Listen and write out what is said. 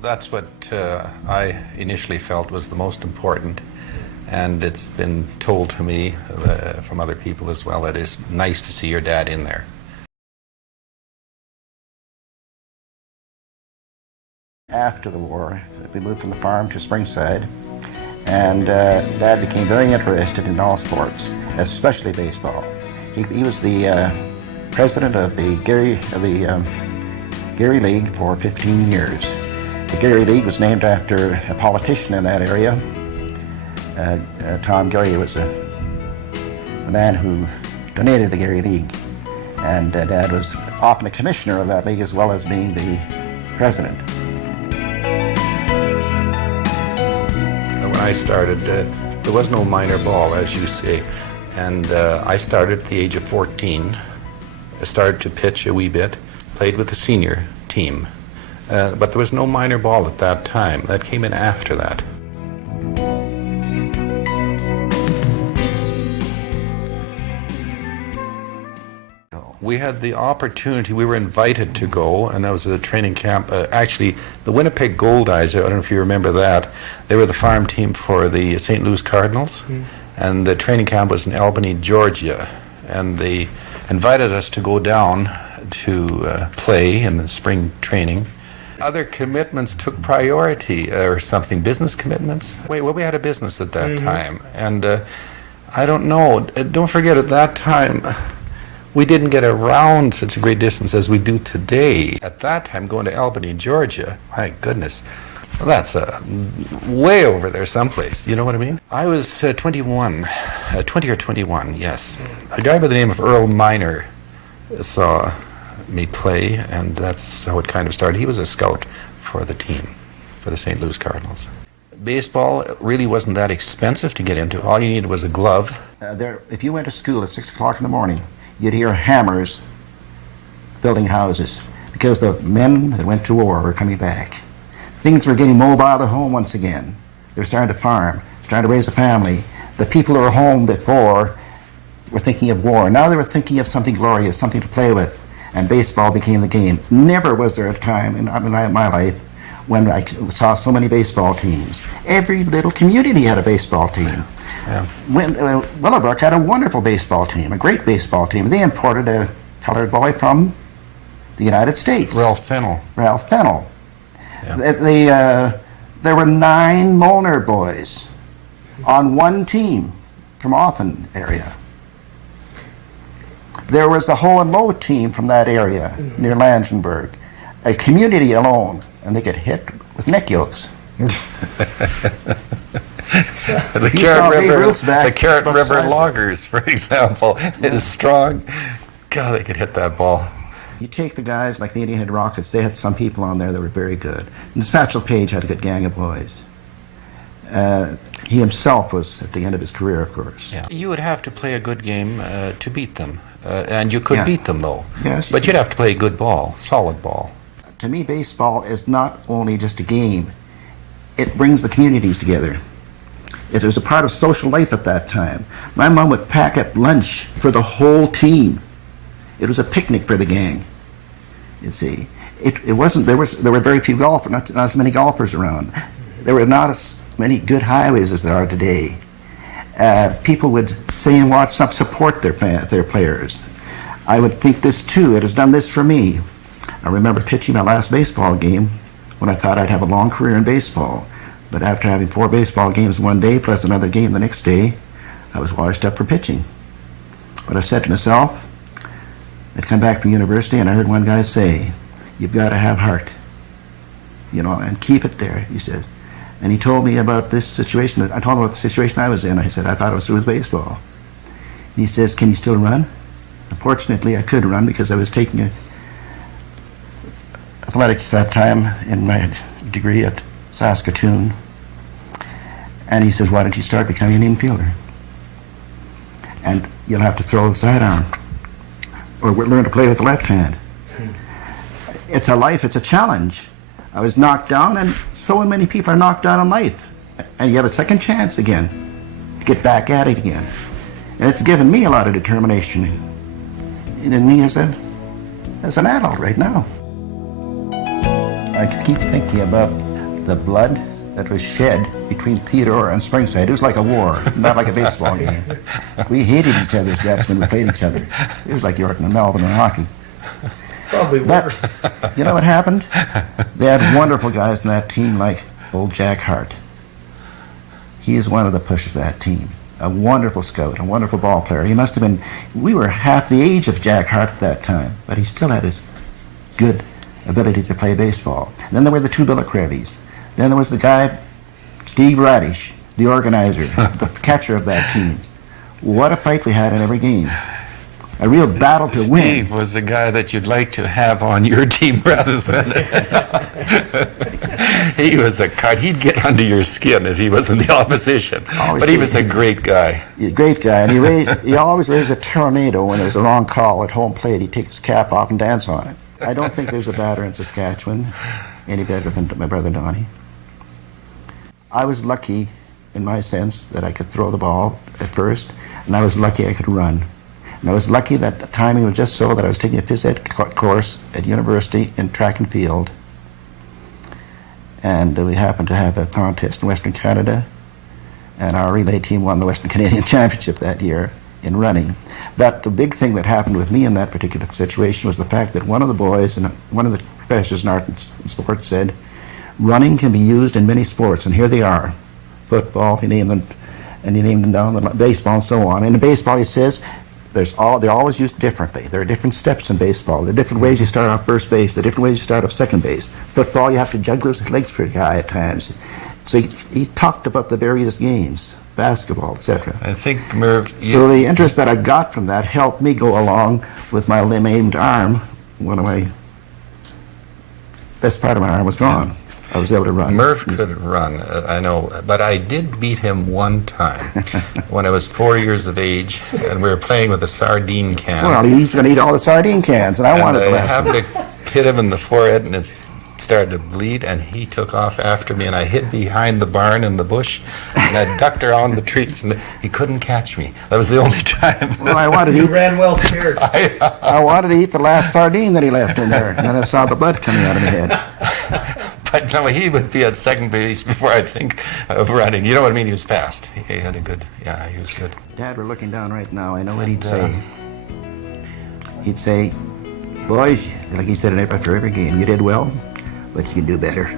That's what I initially felt was the most important, and it's been told to me from other people as well that it's nice to see your dad in there. After the war, we moved from the farm to Springside, and Dad became very interested in all sports, especially baseball. He was the president of the Gary League for 15 years. The Gary League was named after a politician in that area. Tom Gary was the man who donated the Gary League, and Dad was often a commissioner of that league as well as being the president. When I started, there was no minor ball, as you say, and I started at the age of 14. I started to pitch a wee bit, played with the senior team, but there was no minor ball at that time. That came in after that. We had the opportunity, we were invited to go, and that was a training camp. Actually, the Winnipeg Gold Eyes, I don't know if you remember that, they were the farm team for the St. Louis Cardinals, and the training camp was in Albany, Georgia, and they invited us to go down to play in the spring training. Other commitments took priority or something, business commitments. Well, we had a business at that time, and I don't know, don't forget at that time, we didn't get around such a great distance as we do today. At that time, going to Albany, Georgia, my goodness, well, that's way over there someplace, you know what I mean? I was 20 or 21, yes. A guy by the name of Earl Miner saw me play, and that's how it kind of started. He was a scout for the team, for the St. Louis Cardinals. Baseball really wasn't that expensive to get into. All you needed was a glove. If you went to school at 6 o'clock in the morning, you'd hear hammers building houses because the men that went to war were coming back. Things were getting mobile at home once again. They were starting to farm, starting to raise a family. The people who were home before were thinking of war. Now they were thinking of something glorious, something to play with, and baseball became the game. Never was there a time in my life when I saw so many baseball teams. Every little community had a baseball team. Yeah. Willowbrook had a wonderful baseball team, a great baseball team. They imported a colored boy from the United States. Ralph Fennell. Yeah. There were 9 Molnar boys on one team from Othon area. There was the Ho and Low team from that area near Langenburg, a community alone, and they get hit with neck yokes. The Carrot River Loggers, for example, is strong. God, they could hit that ball. You take the guys like the Indian Head Rockets, they had some people on there that were very good. And Satchel Paige had a good gang of boys. He himself was at the end of his career, of course. Yeah. You would have to play a good game to beat them. And you could beat them, though. Yes. But you'd have to play a good ball, solid ball. To me, baseball is not only just a game. It brings the communities together. It was a part of social life at that time. My mom would pack up lunch for the whole team. It was a picnic for the gang. You see, it wasn't. There were very few golfers, not as many golfers around. There were not as many good highways as there are today. People would say and watch support their players. I would think this too. It has done this for me. I remember pitching my last baseball game when I thought I'd have a long career in baseball. But after having 4 baseball games one day plus another game the next day, I was washed up for pitching. But I said to myself, I'd come back from university and I heard one guy say, "You've got to have heart, you know, and keep it there," he says. And he told me about this situation. I told him about the situation I was in. I said, I thought I was through with baseball. And he says, "Can you still run?" Unfortunately, I could run because I was taking athletics that time in my degree at Saskatoon. And he says, "Why don't you start becoming an infielder? And you'll have to throw the sidearm, or learn to play with the left hand." It's a life, it's a challenge. I was knocked down, and so many people are knocked down in life. And you have a second chance again to get back at it again. And it's given me a lot of determination in me as an adult right now. I keep thinking about the blood that was shed between Theodore and Springside. It was like a war, not like a baseball game. We hated each other's guts when we played each other. It was like York and Melbourne in hockey. Probably worse. But, you know what happened? They had wonderful guys in that team like old Jack Hart. He is one of the pushers of that team. A wonderful scout, a wonderful ball player. He must have been, we were half the age of Jack Hart at that time, but he still had his good ability to play baseball. And then there were the two Billicrevis. Then there was the guy, Steve Radish, the organizer, the catcher of that team. What a fight we had in every game. A real battle to win. Steve was the guy that you'd like to have on your team rather than... He was a card. He'd get under your skin if he was in the opposition. But he was a great guy. A great guy. And he always raised a tornado when there was a wrong call at home plate. He'd take his cap off and dance on it. I don't think there's a batter in Saskatchewan any better than my brother Donnie. I was lucky, in my sense, that I could throw the ball at first, and I was lucky I could run. And I was lucky that the timing was just so that I was taking a phys ed course at university in track and field. And we happened to have a contest in Western Canada, and our relay team won the Western Canadian Championship that year in running. But the big thing that happened with me in that particular situation was the fact that one of the boys and one of the professors in art and sports said, running can be used in many sports, and here they are. Football, he named them, and he named them down, baseball and so on. And in baseball, he says, they're always used differently. There are different steps in baseball. There are different ways you start off first base. There are different ways you start off second base. Football, you have to juggle his legs pretty high at times. So he talked about the various games, basketball, etc. I think, Merv... So the interest that I got from that helped me go along with my limb-aimed arm. One of my best part of my arm was gone. I was able to run. Merv could run, I know, but I did beat him one time when I was 4 years of age, and we were playing with a sardine can. Well, he's going to eat all the sardine cans, and I wanted to I last. happened to hit him in the forehead, and it started to bleed, and he took off after me, and I hid behind the barn in the bush, and I ducked around the trees, and he couldn't catch me. That was the only time. Well, I wanted to You eat. ran well scared. I wanted to eat the last sardine that he left in there, and then I saw the blood coming out of my head. But no, he would be at second base before I'd think of running. You know what I mean? He was fast. He had a good, yeah, he was good. Dad, we're looking down right now. I know what he'd say. He'd say, boys, like he said after every game, you did well, but you can do better.